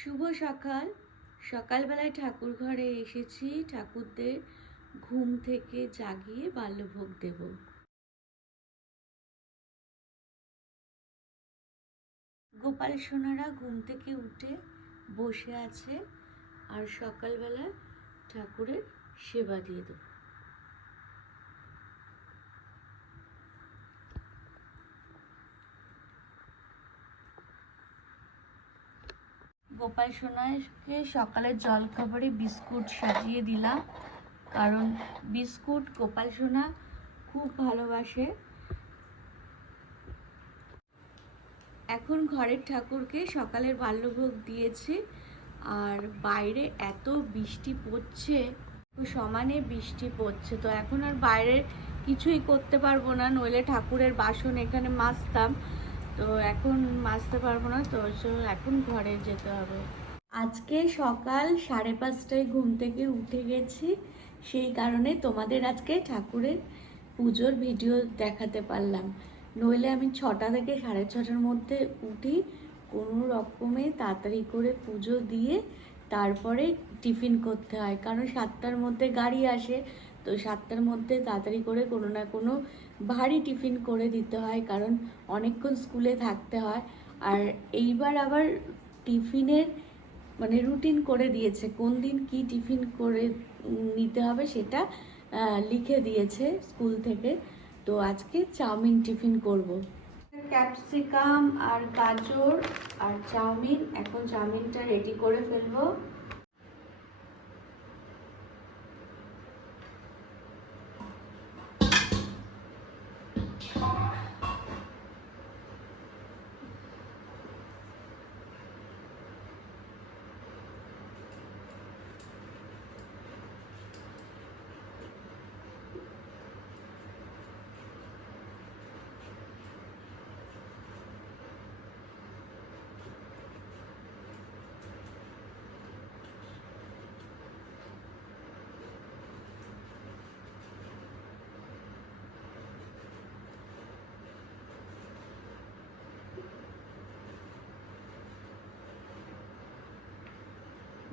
শুভ সকাল। সকালবেলায় ঠাকুর ঘরে এসেছি ঠাকুরদের ঘুম থেকে জাগিয়ে বাল্যভোগ দেব। গোপাল সোনারা ঘুম থেকে উঠে বসে আছে আর সকালবেলা ঠাকুরের সেবা দিয়ে দেব। গোপাল সোনাকে সকালের জলখাবারে বিস্কুট সাজিয়ে দিলাম, কারণ বিস্কুট গোপাল সোনা খুব ভালোবাসে। এখন ঘরের ঠাকুরকে সকালের বাল্যভোগ দিয়েছি, আর বাইরে এত বৃষ্টি পড়ছে, সমানে বৃষ্টি পড়ছে, তো এখন আর বাইরে কিছুই করতে পারবো না, নইলে ঠাকুরের বাসন এখানে মাজতাম, তো এখন মাজতে পারবো না, তো এখন ঘরে যেতে হবে। আজকে সকাল 5:30টায় ঘুম থেকে উঠে গেছি, সেই কারণে তোমাদের আজকে ঠাকুরের পুজোর ভিডিও দেখাতে পারলাম, নইলে আমি 6টা থেকে 6:30টার মধ্যে উঠি, কোনো রকমে তাড়াতাড়ি করে পুজো দিয়ে তারপরে টিফিন করতে হয়, কারণ 7টার মধ্যে গাড়ি আসে, তো 7টার মধ্যে তাড়াতাড়ি করে কোনো না কোনো ভারী টিফিন করে দিতে হয়, কারণ অনেকক্ষণ স্কুলে থাকতে হয়। আর এইবার আবার টিফিনের রুটিন করে দিয়েছে, কোন দিন কি টিফিন করে নিতে হবে সেটা লিখে দিয়েছে স্কুল থেকে, তো আজকে চাউমিন টিফিন করব। ক্যাপসিকাম আর গাজর আর চাউমিন, এখন চাউমিনটা রেডি করে ফেলবো।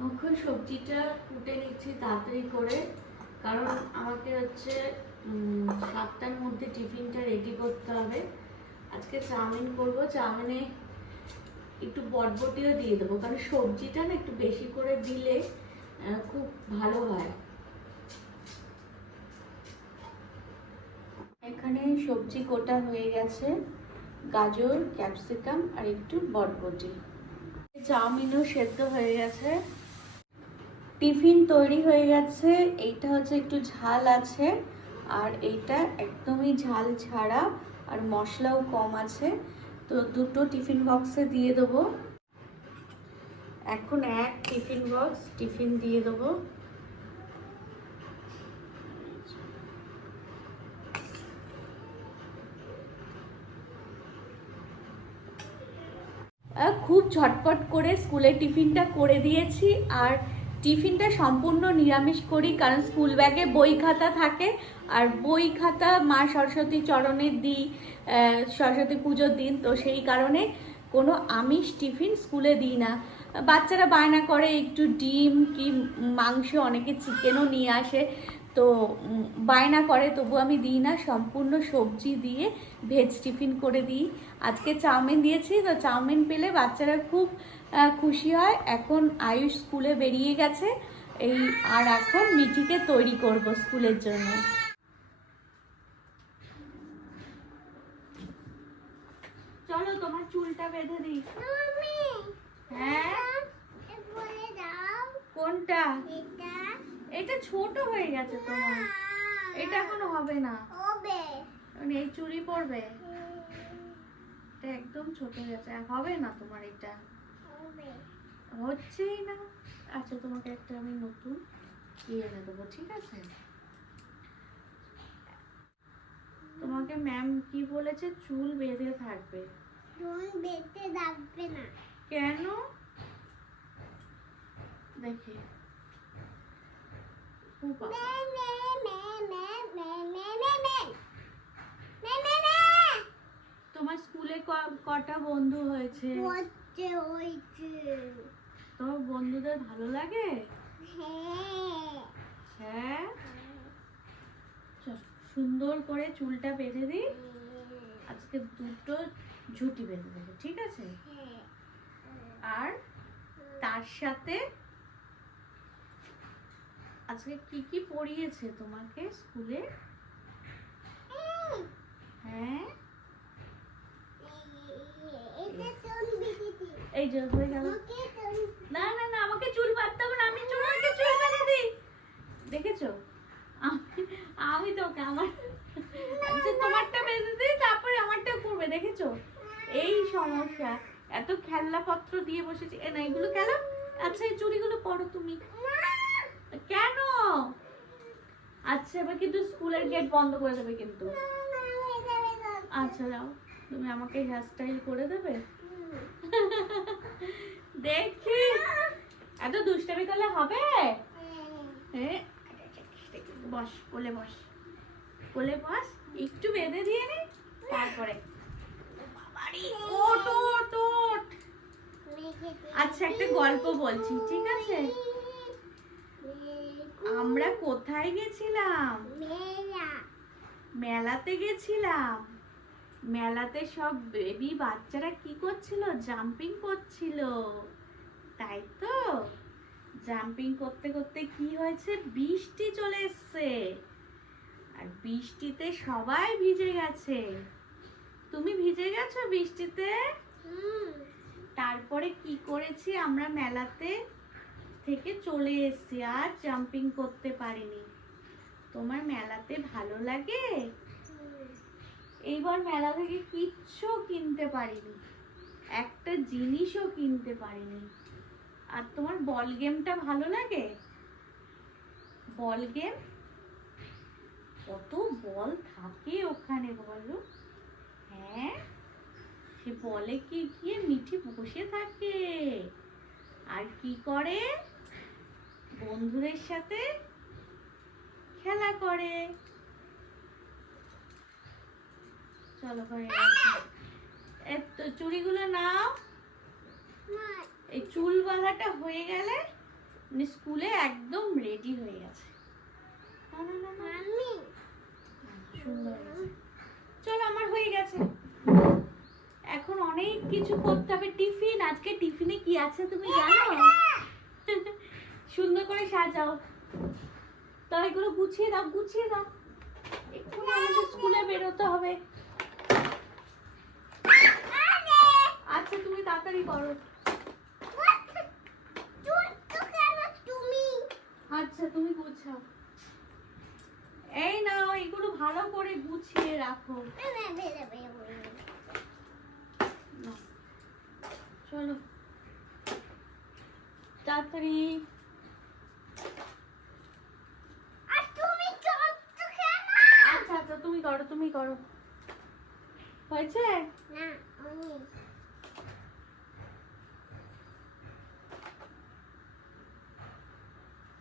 এখন সবজিটা কুটে নিচ্ছি তাড়াতাড়ি করে, কারণ আমাকে হচ্ছে 7টার মধ্যে টিফিনটা রেডি করতে হবে। আজকে চাউমিন করব, চাউমিনে একটু বটবটিও দিয়ে দেবো, কারণ সবজিটা না একটু বেশি করে দিলে খুব ভালো হয়। এখানে সবজি কোটা হয়ে গেছে, গাজর, ক্যাপসিকাম আর একটু বটবটি। চাউমিনও সেদ্ধ হয়ে গেছে, টিফিন তৈরি হয়ে গেছে। এইটা হচ্ছে একটু ঝাল আছে, আর এইটা একদমই ঝাল ছাড়া, আর মশলাও কম আছে, তো দুটো টিফিন বক্সে দিয়ে দেবো। এখন এক টিফিন বক্স টিফিন দিয়ে দেবো। খুব ঝটপট করে স্কুলের টিফিনটা করে দিয়েছি, আর টিফিনটা সম্পূর্ণ নিরামিষ করি, কারণ স্কুল ব্যাগে বই খাতা থাকে, আর বই খাতা মা সরস্বতী চরণে দিই সরস্বতী পুজোর দিন, তো সেই কারণে কোনো আমিষ টিফিন স্কুলে দিই না। বাচ্চারা বায়না করে একটু ডিম কি মাংস, অনেকে চিকেনও নিয়ে আসে, তো বায়না করে, তবু আমি দিই না, সম্পূর্ণ সবজি দিয়ে ভেজ টিফিন করে দিই। আজকে চাউমিন দিয়েছি, তো চাউমিন পেলে বাচ্চারা খুব খুশি হয়। এখন আয়ুষ স্কুলে বেরিয়ে গেছে, আর এখন মিঠিকে তৈরি করব স্কুলের জন্য। চলো তোমার চুলটা বেঁধে দিই। হ্যাঁ, কোনটা? এটা ছোট হয়ে গেছে তোমার, এটা এখনো হবে না, এই চুড়ি পরবে, এটা একদম ছোট হয়ে গেছে, হবে না তোমার, এটা হচ্ছেই না। আচ্ছা, তোমাকে একটা আমি নতুন এনে দেবো, ঠিক আছে? তোমাকে ম্যাম কি বলেছে? চুল বেঁধে থাকবে। চুল বেঁধে রাখবে না কেন? দেখি তোমার স্কুলে কটা বন্ধু হয়েছে? তো তোদের ভালো লাগে? হ্যাঁ, চল সুন্দর করে চুলটা বেঁধে দিই। আজকে দুটো ঝুঁটি বেঁধে দেবো, ঠিক আছে? আর তার সাথে আজকে কি কি পড়িয়েছে তোমাকে স্কুলে? হ্যাঁ, এই যে হয়ে গেল। না না না, আমাকে চুল বাঁধতে হবে না, আমি তোমাকে চুল বেঁধে দিই। দেখেছো, আমি তোকে আমার আচ্ছা তোমারটা বেঁধে দিই, তারপরে আমারটা করবে। দেখেছো, এই সমস্যা। এত খেলনাপত্র দিয়ে বসেছি। এ না, এগুলো খেলো। আচ্ছা, এই চুড়িগুলো পরো তুমি। কেন? আচ্ছা, এবার কিন্তু স্কুলের গেট বন্ধ করে দেবে কিন্তু। আচ্ছা যাও, তুমি আমাকে হেয়ার স্টাইল করে দেবে। দেখি এত দুষ্টামি করলে হবে? হ্যাঁ, বস, কোলে বস, কোলে বস, একটু বেঁধে দিয়ে নে, তারপরে ওঠ ওঠ ওঠ। আচ্ছা, একটা গল্প বলছি, ঠিক আছে? আমরা কোথায় গেছিলাম? মেলাতে গেছিলাম। মেলাতে সব বেবি বাচ্চারা কি করছিল? জাম্পিং করছিল, তাই তো? জাম্পিং করতে করতে কি হয়েছে? বৃষ্টি চলে এসছে, আর বৃষ্টিতে সবাই ভিজে গেছে। তুমি ভিজে গেছো বৃষ্টিতে? তারপরে কি করেছি, আমরা মেলাতে থেকে চলে এসেছি, আর জাম্পিং করতে পারিনি। তোমার মেলাতে ভালো লাগে? এইবার মেলা থেকে কিচ্ছু কিনতে পারিনি, একটা জিনিসও কিনতে পারিনি। আর তোমার বল গেমটা ভালো লাগে? বল গেম, কত বল থাকে ওখানে বলো? হ্যাঁ, সে বলে কি গিয়ে মিঠি বসে থাকে আর কি করে? বন্ধুদের সাথে খেলা করে। চলো হয়ে গেছে। এত চুড়িগুলো নাও। এই চুল বাঁধাটা হয়ে গেলে স্কুলে একদম রেডি হয়ে গেছে। সুন্দর হয়েছে। চলো, আমার হয়ে গেছে। এখন অনেক কিছু করতে হবে। টিফিন, আজকে টিফিনে কি আছে তুমি জানো? সুন্দর করে সাজাও। তো এগুলো গুছিয়ে দাও, গুছিয়ে দাও। একটু আমাদের স্কুলে বেরোতে হবে। আচ্ছা, তুমি তাড়াতাড়ি করো। আচ্ছা, তুমি গুছাও। এই নাও, এগুলো ভালো করে গুছিয়ে রাখো। চলো তাড়াতাড়ি। আচ্ছা আচ্ছা, তুমি করো, তুমি করো। হয়েছে?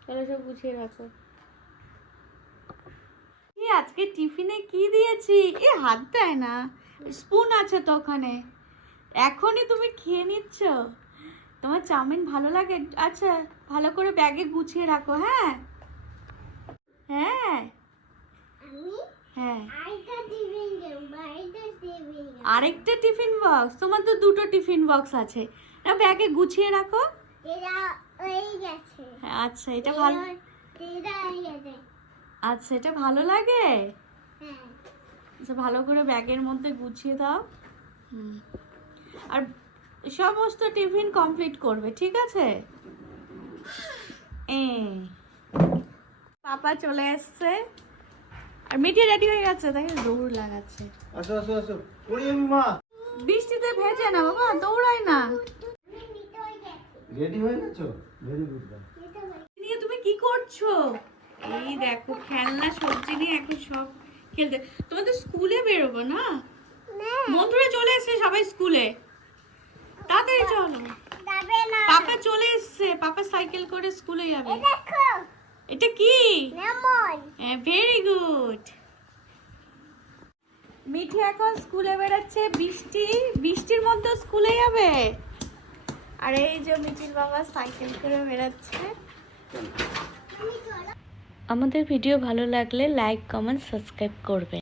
চলো, সব গুছিয়ে রাখো। আজকে টিফিনে কি দিয়েছি? এ হাত দেয় না, স্পুন আছে তো ওখানে। এখনই তুমি খেয়ে নিচ্ছ? তোমার চাউমিন ভালো লাগে? আচ্ছা, ভালো করে ব্যাগে গুছিয়ে রাখো। হ্যাঁ হ্যাঁ হ্যাঁ। আরেকটা টিফিন বক্স? তোমার তো দুটো টিফিন বক্স আছে, না ব্যাগে গুছিয়ে রাখো। আচ্ছা, এটা ভালো। আচ্ছা, এটা ভালো লাগে। আচ্ছা, ভালো করে ব্যাগের মধ্যে গুছিয়ে দাও। আর সমস্ত টিফিন কমপ্লিট করবে, ঠিক আছে? পাপা চলে এসছে, আর মিঠি রেডি হয়ে গেছে, তাই দৌড় লাগাচ্ছে। আসো আসো আসো, ওরে মা, বৃষ্টিতে ভেজে না বাবা, দৌড়াই না। রেডি হয়ে গেছো? Very good. নিয়ে তুমি কি করছো? এই দেখো, খেলনা সবজি নিয়ে এখন সব খেলতে। তোমাদের স্কুলে বেরোবো না? বন্ধুরা চলে এসছে সবাই স্কুলে, তাড়াতাড়ি চলো। পাপা চলে এসছে, পাপা সাইকেল করে স্কুলে যাবে। এটা কি? Very good. মিঠি এখন স্কুলে বেরোচ্ছে। বৃষ্টির মধ্যে স্কুলে যাবে? আর এই যে মিচিল বাবা সাইকেল করে বেড়াচ্ছে। আমাদের ভিডিও ভালো লাগলে লাইক কমেন্ট সাবস্ক্রাইব করবেন।